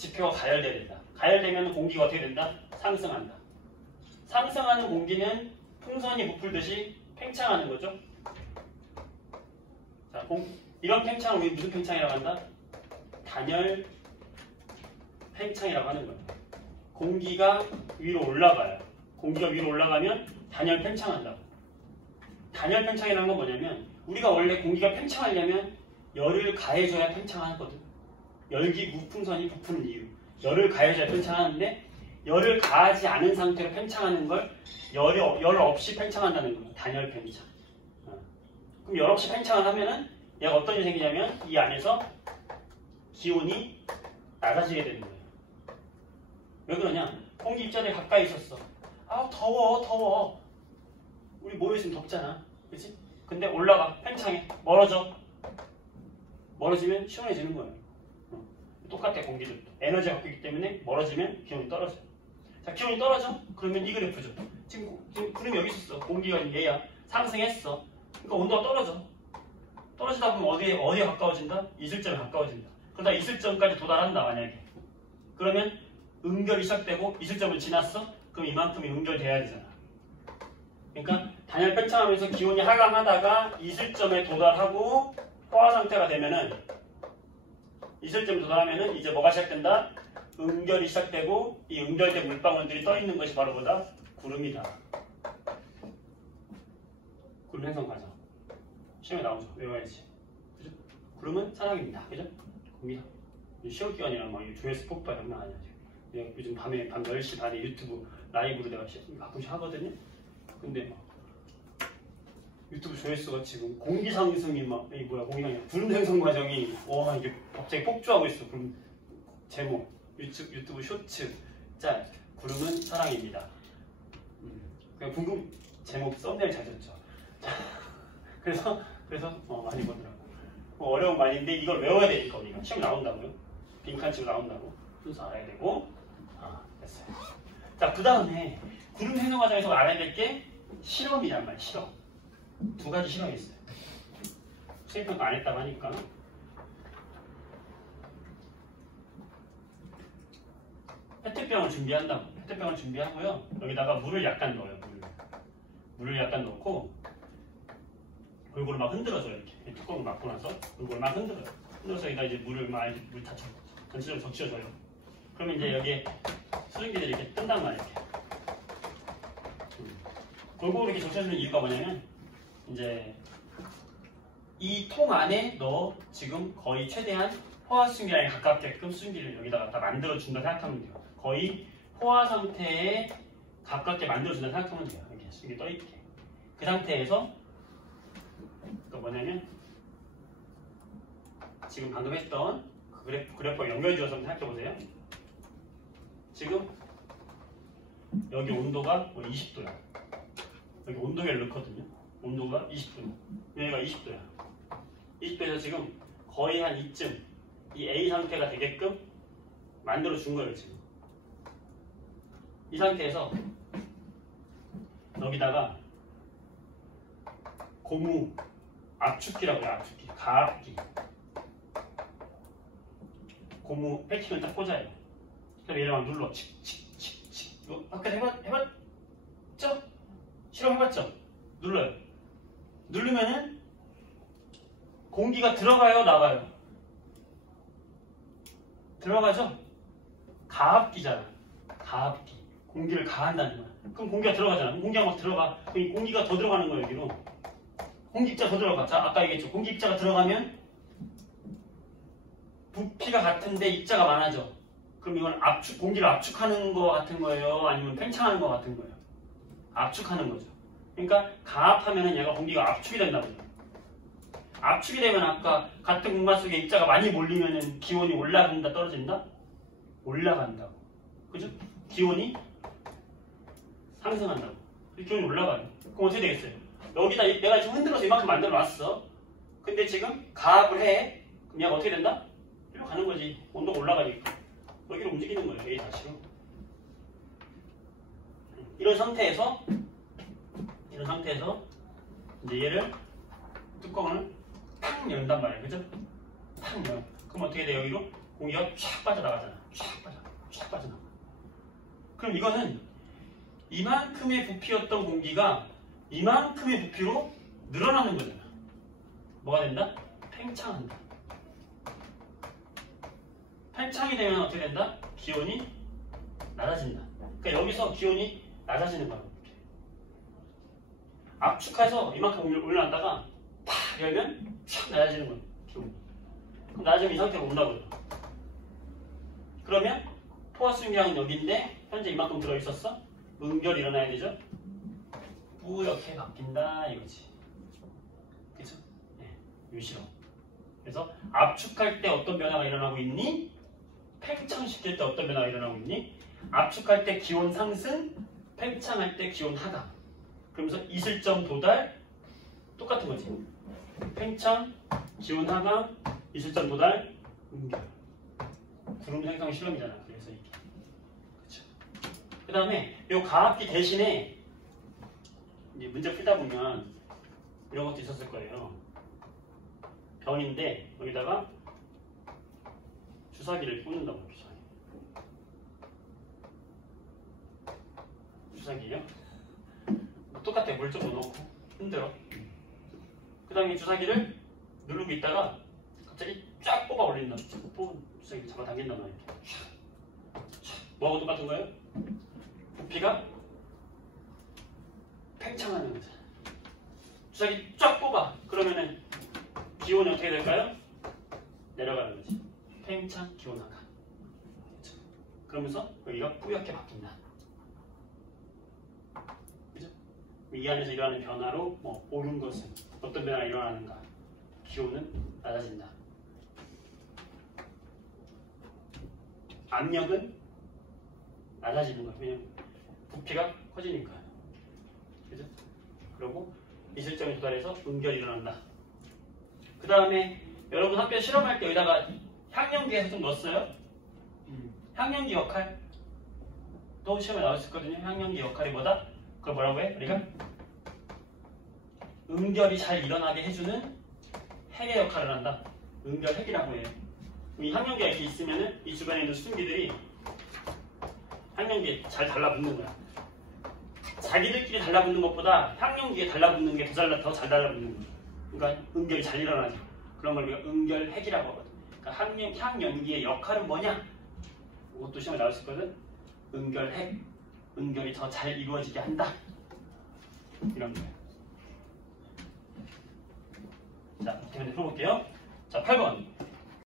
지표가 가열돼야 된다. 가열되면 공기가 어떻게 된다? 상승한다. 상승하는 공기는 풍선이 부풀듯이 팽창하는 거죠. 자, 이런 팽창을 우리 무슨 팽창이라고 한다? 단열 팽창이라고 하는 거예요. 공기가 위로 올라가요. 공기가 위로 올라가면 단열 팽창한다고. 단열 팽창이라는 건 뭐냐면 우리가 원래 공기가 팽창하려면 열을 가해줘야 팽창하거든. 열기 무풍선이 부푸는 이유. 열을 가해줘야 팽창하는데 열을 가하지 않은 상태로 팽창하는 걸 열 없이 팽창한다는 거예요. 단열 팽창. 그럼 열 없이 팽창을 하면은 얘가 어떤 일이 생기냐면 이 안에서 기온이 낮아지게 되는 거예요. 왜 그러냐? 공기 입자들이 가까이 있었어. 아 더워. 우리 모여있으면 덥잖아. 그치? 근데 올라가. 팽창해. 멀어져. 멀어지면 시원해지는 거예요. 똑같아 공기도. 에너지가 갖고 있기 때문에 멀어지면 기온이 떨어져요. 자, 기온이 떨어져? 그러면 이 그래프죠. 지금 구름이 여기 있었어. 공기가 얘야. 상승했어. 그러니까 온도가 떨어져. 떨어지다 보면 어디에 가까워진다? 이슬점에 가까워진다. 그러다 이슬점까지 도달한다 만약에. 그러면 응결이 시작되고 이슬점을 지났어? 그럼 이만큼이 응결돼야 되잖아. 그러니까 단열 팽창하면서 기온이 하강하다가 이슬점에 도달하고 포화 상태가 되면은 이슬점에 도달하면은 이제 뭐가 시작된다? 응결이 시작되고 이 응결된 물방울들이 떠 있는 것이 바로 뭐다? 구름이다. 구름 생성 과정. 시험에 나오죠. 외워야지. 그죠? 구름은 산악입니다. 그죠? 공기다. 시험 기간이랑 막 조회수 폭발 장난 아니야. 내가 요즘 밤 10시 반에 유튜브 라이브로 내가 가끔씩 하거든요. 근데 막 유튜브 조회수가 지금 공기 상승이 공기상승 구름 생성 과정이 와 이게 갑자기 폭주하고 있어. 그럼 제목 유튜브 쇼츠 짤 구름은 사랑입니다. 그냥 궁금 제목 썸네일 잘 졌죠. 그래서 많이 보더라고. 어려운 말인데 이걸 외워야 되니까 우리가 시험 나온다고요. 빈칸 치고 나온다고 순서 알아야 되고. 됐어요. 자, 그 다음에 구름 생성 과정에서 알아야 될 게 실험이란 말이야. 실험. 두 가지 실험이 있어요. 수행평가 안 했다고 하니까. 페트병을 준비한다고. 페트병을 준비하고요. 여기다가 물을 약간 넣어요. 물을 약간 넣고 골고루 막 흔들어줘요. 이렇게 뚜껑을 막고 나서 골고루 막 흔들어요. 흔들어서 여기다 이제 물 다 전체적으로 적셔줘요. 그러면 이제 여기에 수증기들이 이렇게 뜬단 말이에요. 골고루 이렇게 적셔주는 이유가 뭐냐면 이제 이 통 안에 너 지금 거의 최대한 포화 수증기량에 가깝게끔 수증기를 여기다가 다 만들어준다 생각하면 돼요. 거의 포화 상태에 가깝게 만들어준다 생각하면 돼요. 이렇게 수증기 떠있게. 그 상태에서 또 뭐냐면 지금 방금 했던 그 그래프가 연결지어서 한번 생각해보세요. 지금 여기 온도가 20도야. 여기 온도계를 넣거든요. 온도가 20도. 여기가 20도야. 20도에서 지금 거의 한 이쯤 이 A 상태가 되게끔 만들어준 거예요. 지금 이 상태에서 여기다가 고무 압축기라고 해요. 압축기. 가압기. 고무 패킹을 딱 꽂아요. 그럼 얘를 막 눌러. 칙칙칙칙. 아까 해봤죠? 실험해봤죠? 눌러요. 누르면은 공기가 들어가요? 나가요? 들어가죠? 가압기잖아. 가압기. 공기를 가한다는 거야. 그럼 공기가 들어가잖아. 공기가 막 들어가. 그럼 공기가 더 들어가는 거예요. 여기로. 공기 입자가 더 들어가. 자, 아까 얘기했죠. 공기 입자가 들어가면 부피가 같은데 입자가 많아져. 그럼 이건 공기를 압축하는 거 같은 거예요? 아니면 팽창하는 거 같은 거예요? 압축하는 거죠. 그러니까 가압하면은 얘가 공기가 압축이 된다고. 압축이 되면 아까 같은 공간 속에 입자가 많이 몰리면은 기온이 올라간다, 떨어진다? 올라간다고. 그죠? 기온이 상승한다고. 기온이 올라가요. 그럼 어떻게 되겠어요? 여기다 내가 지금 흔들어서 이만큼 만들어 놨어. 근데 지금 가압을 해. 그럼 얘가 어떻게 된다? 이리로 가는 거지. 온도가 올라가니까. 여기로 움직이는 거예요. A 다시로. 이런 상태에서 이제 얘를 뚜껑을 탁 연단 말이에요. 그죠? 탁 열. 그럼 어떻게 돼? 여기로 공기가 쫙 빠져나가잖아. 쫙 쫙 빠져나가. 그럼 이거는 이만큼의 부피였던 공기가 이만큼의 부피로 늘어나는 거잖아. 뭐가 된다? 팽창한다. 팽창이 되면 어떻게 된다? 기온이 낮아진다. 그러니까 여기서 기온이 낮아지는 거야. 압축해서 이만큼 올라갔다가 팍 열면 촥 낮아지는 거야. 기온이. 그럼 낮아지면 이 상태가 온다고요. 그러면 포화수용량은 여기인데 현재 이만큼 들어있었어? 응결이 일어나야 되죠? 뿌옇게 바뀐다 이거지. 그죠? 네, 유시로. 그래서 압축할 때 어떤 변화가 일어나고 있니? 팽창시킬 때 어떤 변화가 일어나고 있니? 압축할 때 기온 상승, 팽창할 때 기온 하강. 그러면서 이슬점 도달 똑같은 거지. 팽창, 기온 하강, 이슬점 도달, 응결. 구름 생성 실험이잖아. 그래서 이게. 그쵸. 그 다음에 이 가압기 대신에 이제 문제 풀다 보면 이런 것도 있었을 거예요. 변인데 여기다가 주사기를 꽂는다고. 주사기예요? 똑같아. 물 좀 넣고 흔들어. 그 다음에 주사기를 누르고 있다가 갑자기 쫙 뽑아 올린다. 주사기 잡아당긴단 말이야. 뭐하고 똑같은 거예요? 부피가 팽창하는 거죠. 주사기 쫙 뽑아. 그러면은 기온이 어떻게 될까요? 내려가는 거지. 팽창, 기온 하강. 그렇죠? 그러면서 여기가 뿌옇게 바뀐다. 그죠? 이 안에서 일어나는 변화로 옳은 것은 어떤 변화가 일어나는가? 기온은 낮아진다. 압력은 낮아지는 거예요. 왜냐면 부피가 커지니까. 그죠? 그리고 이슬점에 도달해서 응결이 일어난다. 그 다음에 여러분 학교에 실험할 때 여기다가 향연기에서 좀 넣었어요. 향연기 역할 또 시험에 나올 수 있거든요. 향연기 역할이 뭐다? 그걸 뭐라고 해? 우리가 응결이 잘 일어나게 해주는 핵의 역할을 한다. 응결 핵이라고 해요. 이 향연기가 이렇게 있으면은 이 주변에 있는 수증기들이 향연기에 잘 달라붙는 거야. 자기들끼리 달라붙는 것보다 향연기에 달라붙는 게 더 잘 달라붙는 거야. 그러니까 응결이 잘 일어나죠. 그런 걸 우리가 응결 핵이라고 하거든. 그러니까 향연기의 역할은 뭐냐? 이것도 시험에 나올 수 있거든. 응결 핵, 응결이 더 잘 이루어지게 한다. 이런 거예요. 자, 이렇게 풀어볼게요. 자, 8번.